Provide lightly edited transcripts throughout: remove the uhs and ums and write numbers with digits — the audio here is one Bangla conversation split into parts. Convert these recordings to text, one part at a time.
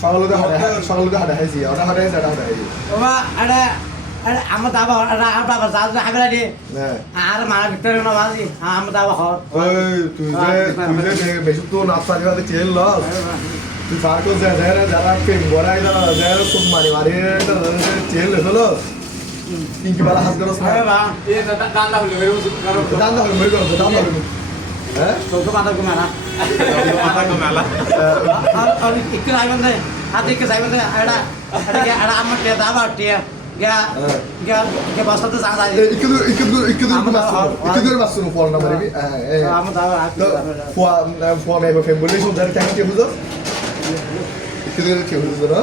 সকালে হাঁটা খাইছি ওটা হাঁটা খাইছি এটা হাঁটা খাইছি বাবা আরে আমার দাবা আর বাবা যাও হাগলা দি আর মারা ভিতরে না বাজি আমার দাবা হর ওই তুই যে বেশি তো নাস্তা দিবাতে চেল লস তুই ফারকো যারা পেন গড়াই যারা সব মারি চেল হলো পিঙ্কি বালা হাত করছ না বাবা এ দান্দা হলো মরে করো হ্যাঁ তোকে মাথা ঘুমানা আর একটু আইবেন না হাতে একটু যাইবেন না এটা আমার কে দাবা টিয়া গা বাসাতে যা যায় ইকুদুর বাসুন ফল না মারিবি আমার দাবা ফোয়া মে ফেম বলে সব জায়গা কে বুঝো ইকুদুর কে বুঝো না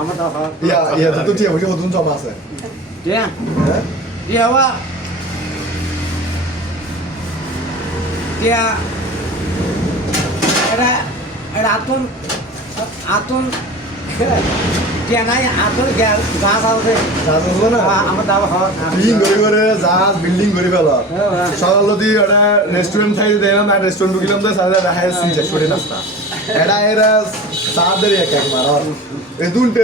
আমার দাবা ইয়া তো টিয়া বুঝো হদুন জমা আছে টিয়া টিয়া ওয়া টিয়া এটা আতন টিয়া নাই আতন গাছ আছে না আমার দাবা হওয়ার বিল্ডিং করে জাহাজ বিল্ডিং করে ফেল সকাল যদি ওটা রেস্টুরেন্ট খাই দেয় না রেস্টুরেন্ট ঢুকিলাম তো সারা দেখা যাচ্ছে ছোট নাস্তা এটা এরা সাদের এক এক মার এই দুলতে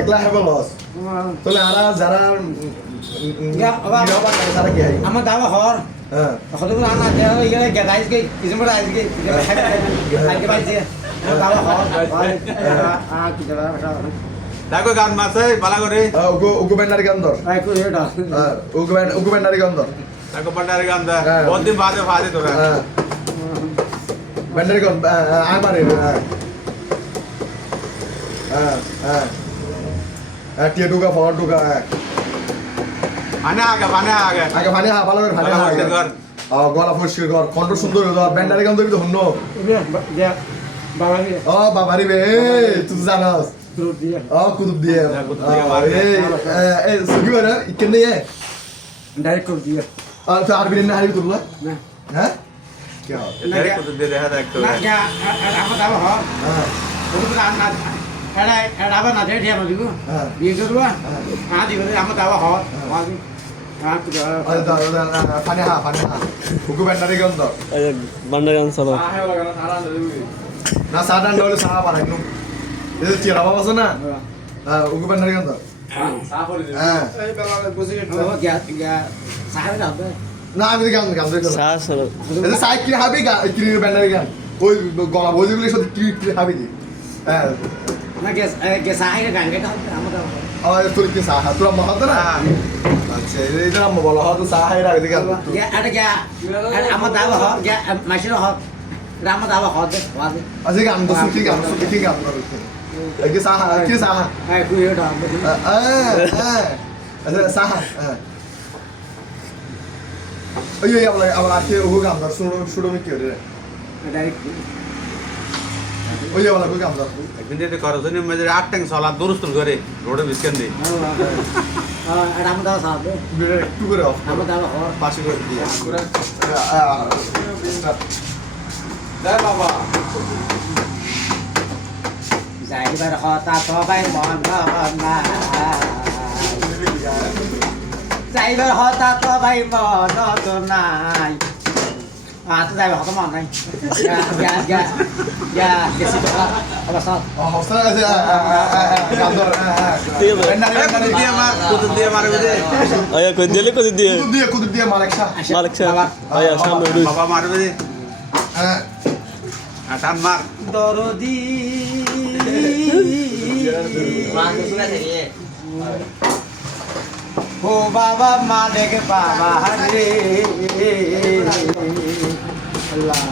একলা হবে লস তাহলে আর যারা তারা কি হয় আমার দাবা হওয়ার হ্যাঁ হয়তো রান্না দেওয়া গেলে গ্যাস গই কিছু করে আজকে আজকে পাইছে দাবা হওয়ার কি দাবা দেখো গান মাছে বালা করে উগু বেন্ডারি গন্ধর একটু এটা উগু বেন্ডারি গন্ধর দেখো পান্ডারে গান দা বহুত দিন বাদে ফাদে তোরা বেন্ডারি গন্ধ আমারে টিয়া টুকা ফর টুকা আনে আগে আগে ভানে ভালো করে ভানে গলা ফসকে কর কণ্ঠ সুন্দর কর বেন্ডারি গন্ধ তো হন্ন বাবা বাবারি বে তুই জানাস কুতুব দিয়ে এই সুগি বড় ইকেন নিয়ে ডাইরেক্ট করে দিয়ে তো আরবি না আরবি তুললা হ্যাঁ কি হয় ডাইরেক্ট করে দে দেখা দেখ তো না আমার দাবা হওয়ার ওটা রান্না এটা আবার না দিয়ে আমার দিব বিয়ে করবো দিব আমার দাবা হওয়ার ফানে হা উগু বেন্ডারি গন্ধ বান্ডার গান চলো না সাদান হলে সাহা পারা একদম এই চিরা বাবা আছে না উগু বেন্ডারি গন্ধ হ্যাঁ না আমি গান দেখো সাহা চলো এই সাইড কি হবে কি বেন্ডারি গান ওই গলা বইগুলো সব কি হবে দি হ্যাঁ না কে সাহায্য গান গাইতে হবে আমার দাবা আর তোর কি সাহা তোরা মহাদ না আচ্ছা এইটা আমি বলা হতো সাহা এর আগে গান এটা আমার দাবা হওয়ার মাসির হওয়ার আমার দাবা হওয়ার আজকে গান তো সুখী গান করো এই কি সাহা হ্যাঁ তুই এটা আচ্ছা সাহা ওই আবার আজকে ও গান কর শুরু আমি কি রে ডাইরেক্ট ওই वाला कोई काम कर একদিন দিতে করো জন্য মধ্যে 8 ট্যাঙ্ক সলা দুরুস্তুল করে রোডে বিস্কেন দি এটা আমার দাবা সাহায্য একটু করে অফ আমার দাবা হওয়ার পাশে করে দিয়ে দে বাবা যাইবার হতা সবাই মন না যাইবার হতা সবাই মন তো নাই তো যাইবার হতা মন নাই গেছি অবস্থা হস্তা আছে কান্দর কুতুব দিয়ে মারবে দে আয়া কই দিলে কই দিয়ে কুতুব দিয়ে মালেকশা আয়া সামনে উড়ি বাবা মারবে দে টান মার দরদি ও বাবা মালিক বাবা রে আল্লাহ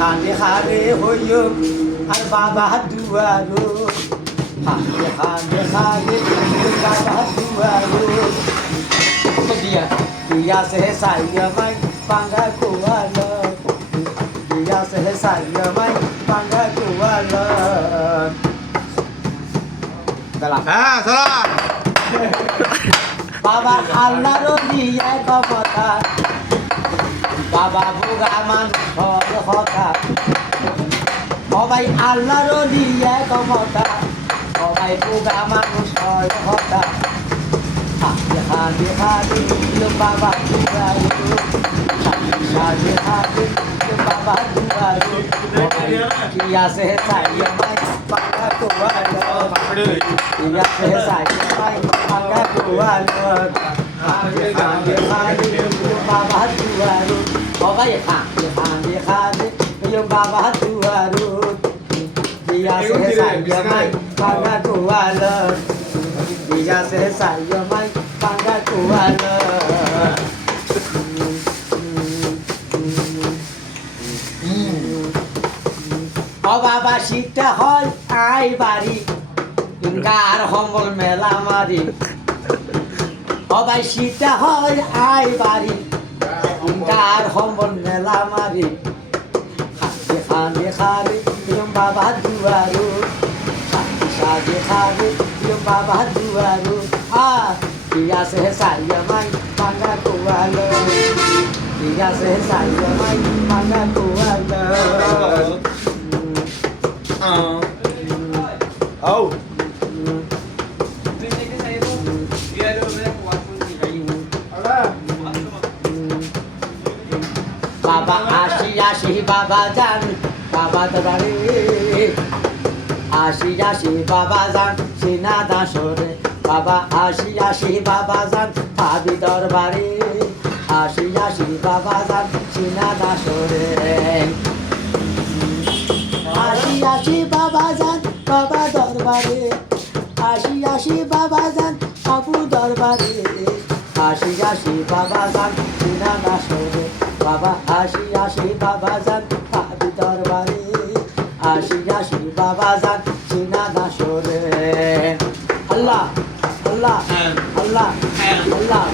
হাতে হাতে হইও আর বাবা দুয়ারো হাতে হাতে বাবা দুয়ারো দিয়া দিয়া সে সাইয়া মাই পাঙ্গা কোয়ালো dia selesai mai pangga kuala dalam হ্যাঁ সালা baba Allah ro dia kota baba buga man kota babai Allah ro dia kota babai buga man kota hati hati baba buga hati hati বাবা দুয়ারো কি আছে চাইয়া মাই পাকা কোয়ালো কি আছে চাইয়া মাই পাকা কোয়ালো বাবা দুয়ারো সবাই খাবে বাবা দুয়ারো কি আছে চাইয়া মাই পাকা কোয়ালো কি আছে চাইয়া মাই পাকা কোয়ালো ও বাবা শীতটা হয় আই বাড়ি গার হম্বল মেলা মারি ও ভাই শীতটা হয় আই বাড়ি গার হম্বল মেলা মারি খাবে খাবে বাবা দুয়ারো সাজে খাবে বাবা দুয়ারো কি আছে সাইয়া মাই পাঙ্গা কোয়ালো কি আছে সাইয়া মাই পাঙ্গা কোয়ালো Oh. বাবা আসি আসি বাবা যান বাবা দরবারে আসি আসি বাবা যান সিনা দাসরে বাবা আসি আসি বাবা যান ভাবি দরবারে আসি আসি বাবা যান সিনা দাসরে আসি আসি বাবা যান বাবা দরবারে আসি আসি বাবা যান বাবু দরবারে আসি আসি বাবা যান সিনা দাসরে বাবা আসি আসি বাবা যান ভাবি দরবারে আসি আসি বাবা যান সিনা দাসরে আল্লাহ আল্লাহ আল্লাহ আল্লাহ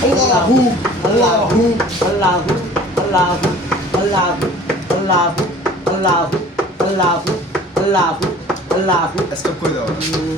Allahu. Allahu. Allahu Allahu Allahu Allahu Allahu Allahu Allahu Allahu Stop করে দাও